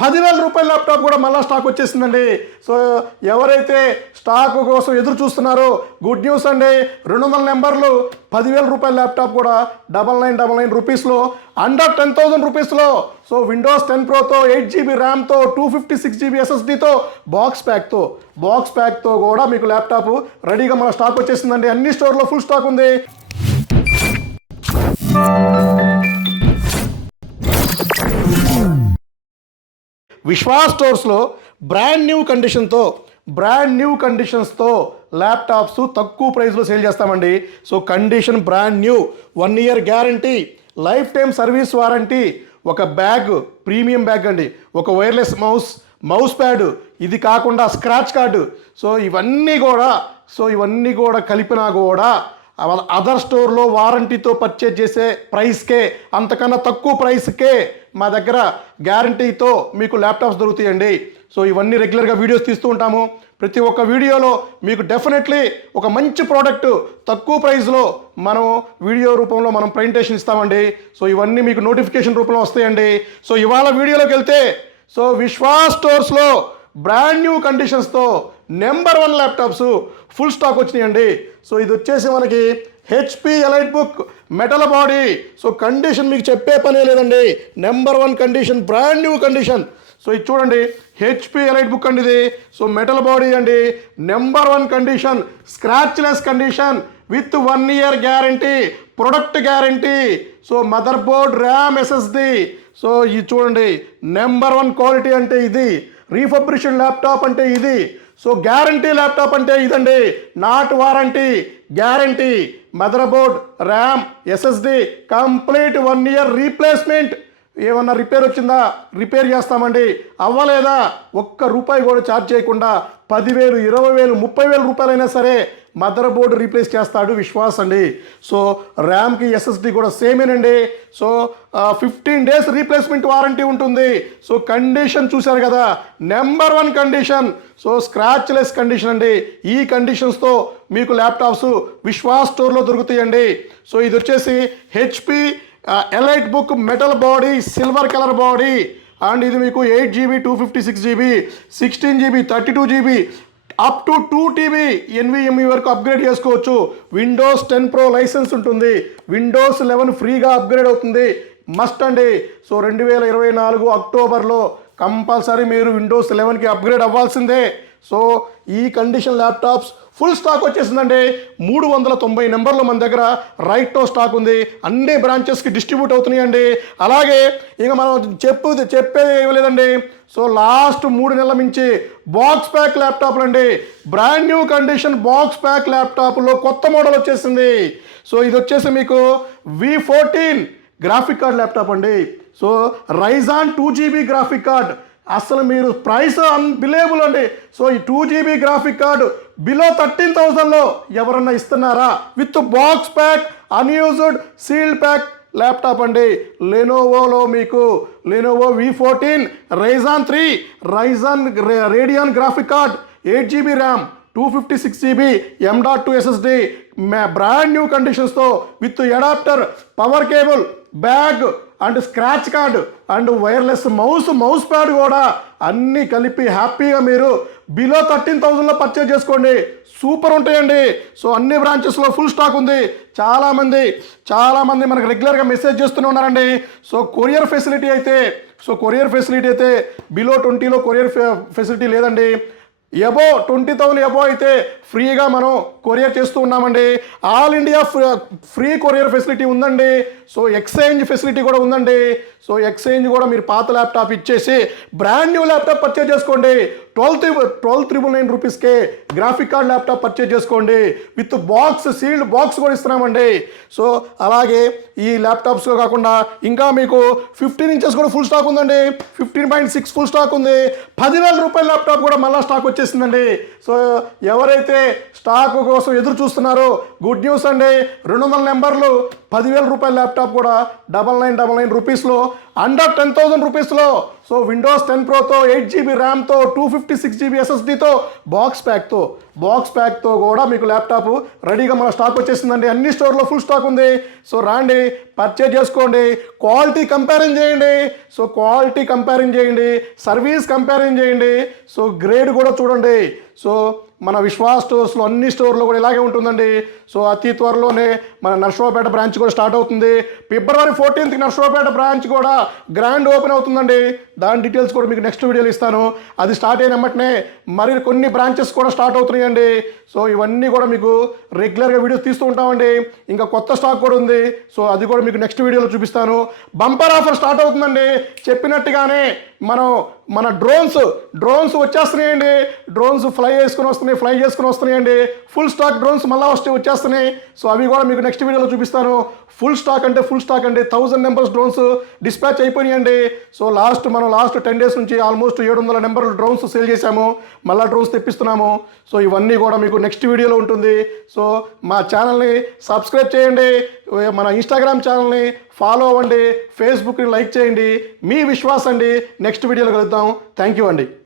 10,000 రూపాయల ల్యాప్టాప్ కూడా మళ్ళీ స్టాక్ వచ్చేసిందండి. సో ఎవరైతే స్టాక్ కోసం ఎదురు చూస్తున్నారో గుడ్ న్యూస్ అండి. 200 నెంబర్లు 10,000 రూపాయల ల్యాప్టాప్ కూడా 9999 రూపీస్లో అండర్ 10,000 రూపీస్లో. సో విండోస్ 10 ప్రోతో 8GB ర్యామ్తో 256GB SSDతో బాక్స్ ప్యాక్తో కూడా మీకు ల్యాప్టాప్ రెడీగా మన స్టాక్ వచ్చేసిందండి. అన్ని స్టోర్లో ఫుల్ స్టాక్ ఉంది. విశ్వాస్ స్టోర్స్లో బ్రాండ్ న్యూ కండిషన్స్తో ల్యాప్టాప్స్ తక్కువ ప్రైస్లో సేల్ చేస్తామండి. So condition brand new, 1 year guarantee, life time service warranty, ఒక బ్యాగ్, ప్రీమియం బ్యాగ్ అండి, ఒక వైర్లెస్ మౌస్ ప్యాడ్, ఇది కాకుండా స్క్రాచ్ కార్డు. సో ఇవన్నీ కూడా కలిపినా కూడా అదర్ స్టోర్లో వారంటీతో పర్చేజ్ చేసే ప్రైస్కే, అంతకన్నా తక్కువ ప్రైస్కే మా దగ్గర గ్యారంటీతో మీకు ల్యాప్టాప్స్ దొరుకుతాయండి. సో ఇవన్నీ రెగ్యులర్గా వీడియోస్ తీస్తూ ఉంటాము. ప్రతి ఒక్క వీడియోలో మీకు డెఫినెట్లీ ఒక మంచి ప్రోడక్ట్ తక్కువ ప్రైస్లో మనం వీడియో రూపంలో మనం ప్రెజెంటేషన్ ఇస్తామండి. సో ఇవన్నీ మీకు నోటిఫికేషన్ రూపంలో వస్తాయండి. సో ఇవాళ వీడియోలోకి వెళ్తే, సో విశ్వాస్ స్టోర్స్లో బ్రాండ్ న్యూ కండిషన్స్తో నెంబర్ 1 ల్యాప్టాప్స్ ఫుల్ స్టాక్ వచ్చినాయండి. సో ఇది వచ్చేసి మనకి HP EliteBook metal body. So condition మీకు చెప్పే పనే లేదండి, number 1 condition, brand new condition. So ఇది చూడండి, హెచ్పి ఎలైట్ బుక్ అండి ఇది. సో మెటల్ బాడీ అండి, number 1 condition, scratchless condition with 1 year guarantee, product guarantee. So motherboard, RAM, SSD. So ఇది చూడండి, నెంబర్ 1 క్వాలిటీ అంటే ఇది, రీఫబ్రిషన్ ల్యాప్టాప్ అంటే ఇది. సో గ్యారంటీ ల్యాప్టాప్ అంటే ఇదండి, not warranty, guarantee. Mother board, RAM, SSD complete 1 year replacement. ఏమన్నా repair వచ్చిందా, రిపేర్ చేస్తామండి. అవ్వలేదా, ఒక్క రూపాయి కూడా ఛార్జ్ చేయకుండా 10,000, 20,000, 30,000 రూపాయలైనా సరే మదర్ బోర్డు రీప్లేస్ చేస్తాడు విశ్వాస్ అండి. సో ర్యామ్కి ఎస్ఎస్డి కూడా సేమేనండి. సో 15 డేస్ రీప్లేస్మెంట్ వారంటీ ఉంటుంది. సో కండిషన్ చూశారు కదా, number 1 condition. So scratchless condition అండి. ఈ కండిషన్స్తో మీకు ల్యాప్టాప్స్ విశ్వాస్ స్టోర్లో దొరుకుతాయండి. సో ఇది వచ్చేసి HP EliteBook metal body, silver colour body. And ఇది మీకు 8GB, 256GB, 16GB, 32GB, up to 2TB NVMe వరకు అప్గ్రేడ్ చేసుకోవచ్చు. విండోస్ 10 Pro లైసెన్స్ ఉంటుంది, విండోస్ 11 ఫ్రీగా అప్గ్రేడ్ అవుతుంది. మస్ట్ అండి. సో 2024 అక్టోబర్లో కంపల్సరీ మీరు విండోస్ 11కి అప్గ్రేడ్ అవ్వాల్సిందే. సో ఈ కండిషన్ ల్యాప్టాప్స్ ఫుల్ స్టాక్ వచ్చేసిందండి. 390 నెంబర్లు మన దగ్గర రైట్ స్టాక్ ఉంది. అన్ని బ్రాంచెస్కి డిస్ట్రిబ్యూట్ అవుతున్నాయండి. అలాగే ఇక మనం చెప్పేది ఏం లేదండి. సో లాస్ట్ 3 నెలల నుంచి బాక్స్ ప్యాక్ ల్యాప్టాప్లు అండి, brand new condition box pack ల్యాప్టాప్లో కొత్త మోడల్ వచ్చేసింది. సో ఇది వచ్చేసి మీకు V14 గ్రాఫిక్ కార్డ్ ల్యాప్టాప్ అండి. So Ryzen 2GB graphic card, అసలు మీరు ప్రైస్ అన్బిలేబుల్ అండి. సో ఈ 2GB గ్రాఫిక్ కార్డు బిలో 13,000లో ఎవరన్నా ఇస్తున్నారా? With box pack, unused sealed pack laptop అండి. లెనోవోలో మీకు Lenovo V14 Ryzen 3 Radeon graphic card, 8GB RAM, 256GB M.2 SSD, brand new కండిషన్స్తో with adapter, power cable, bag and scratch card and wireless mouse pad కూడా అన్నీ కలిపి హ్యాపీగా మీరు below 13,000లో పర్చేజ్ చేసుకోండి. సూపర్ ఉంటాయండి. సో అన్ని బ్రాంచెస్లో ఫుల్ స్టాక్ ఉంది. చాలామంది మనకు రెగ్యులర్గా మెసేజ్ చేస్తూనే ఉన్నారండి. సో కొరియర్ ఫెసిలిటీ అయితే బిలో 20లో కొరియర్ ఫెసిలిటీ లేదండి. ఎబో 20,000 ఎబో అయితే ఫ్రీగా మనం కొరియర్ చేస్తూ ఉన్నామండి. All India free courier facility ఉందండి. సో ఎక్స్చేంజ్ ఫెసిలిటీ కూడా ఉందండి. సో ఎక్స్చేంజ్ కూడా మీరు పాత ల్యాప్టాప్ ఇచ్చేసి బ్రాండ్ న్యూ ల్యాప్టాప్ పర్చేజ్ చేసుకోండి. 12,999 రూపీస్కే గ్రాఫిక్ కార్డ్ ల్యాప్టాప్ పర్చేజ్ చేసుకోండి. విత్ బాక్స్, సీల్డ్ బాక్స్ కూడా ఇస్తున్నామండి. సో అలాగే ఈ ల్యాప్టాప్స్లో కాకుండా ఇంకా మీకు 15 ఇంచెస్ కూడా ఫుల్ స్టాక్ ఉందండి. 15.6 ఫుల్ స్టాక్ ఉంది. 10,000 రూపాయల ల్యాప్టాప్ కూడా మళ్ళీ స్టాక్ వచ్చేసిందండి. సో ఎవరైతే స్టాక్ కోసం ఎదురు చూస్తున్నారో గుడ్ న్యూస్ అండి. 200 నెంబర్లు 10,000 రూపాయల ల్యాప్టాప్ కూడా 9999 రూపీస్లో అండర్ 10,000 రూపీస్లో. సో విండోస్ 10 ప్రోతో 8 GB ర్యామ్తో 256 GB SSDతో బాక్స్ ప్యాక్తో కూడా మీకు ల్యాప్టాప్ రెడీగా మన స్టాక్ వచ్చేసిందండి. అన్ని స్టోర్లో ఫుల్ స్టాక్ ఉంది. సో రాండి, పర్చేజ్ చేసుకోండి, క్వాలిటీ కంపారిజన్ చేయండి, సర్వీస్ కంపారిజన్ చేయండి, సో గ్రేడ్ కూడా చూడండి. సో మన విశ్వాస్ స్టోర్స్లో అన్ని స్టోర్లో కూడా ఇలాగే ఉంటుందండి. సో అతి త్వరలోనే మన నర్సరావుపేట బ్రాంచ్ కూడా స్టార్ట్ అవుతుంది. ఫిబ్రవరి 14th నర్సరావుపేట బ్రాంచ్ కూడా గ్రాండ్ ఓపెన్ అవుతుందండి. దాని డీటెయిల్స్ కూడా మీకు నెక్స్ట్ వీడియోలో ఇస్తాను. అది స్టార్ట్ అయిన వెంటనే మరి కొన్ని బ్రాంచెస్ కూడా స్టార్ట్ అవుతున్నాయండి. సో ఇవన్నీ కూడా మీకు రెగ్యులర్గా వీడియోస్ తీస్తూ ఉంటామండి. ఇంకా కొత్త స్టాక్ కూడా ఉంది. సో అది కూడా మీకు నెక్స్ట్ వీడియోలో చూపిస్తాను. బంపర్ ఆఫర్ స్టార్ట్ అవుతుందండి. చెప్పినట్టుగానే మన డ్రోన్స్ వచ్చేస్తున్నాయండి. డ్రోన్స్ ఫ్లై చేసుకుని వస్తున్నాయండి. ఫుల్ స్టాక్ డ్రోన్స్ మళ్ళీ వచ్చేస్తున్నాయి. సో అవి కూడా మీకు నెక్స్ట్ వీడియోలో చూపిస్తాను. ఫుల్ స్టాక్ అండి 1000 నెంబర్స్ డ్రోన్స్ డిస్పాచ్ అయిపోయినాయండి. సో మనం లాస్ట్ 10 days నుంచి ఆల్మోస్ట్ 700 నెంబర్లు డ్రోన్స్ సేల్ చేశాము. మళ్ళీ డ్రోన్స్ తెప్పిస్తున్నాము. సో ఇవన్నీ కూడా మీకు నెక్స్ట్ వీడియోలో ఉంటుంది. సో మా ఛానల్ని సబ్స్క్రైబ్ చేయండి, మన ఇన్స్టాగ్రామ్ ఛానల్ని ఫాలో అవ్వండి, ఫేస్బుక్ని లైక్ చేయండి. మీ విశ్వాస్ అండి. నెక్స్ట్ వీడియోలో కలుద్దాం. థ్యాంక్ యూ అండి.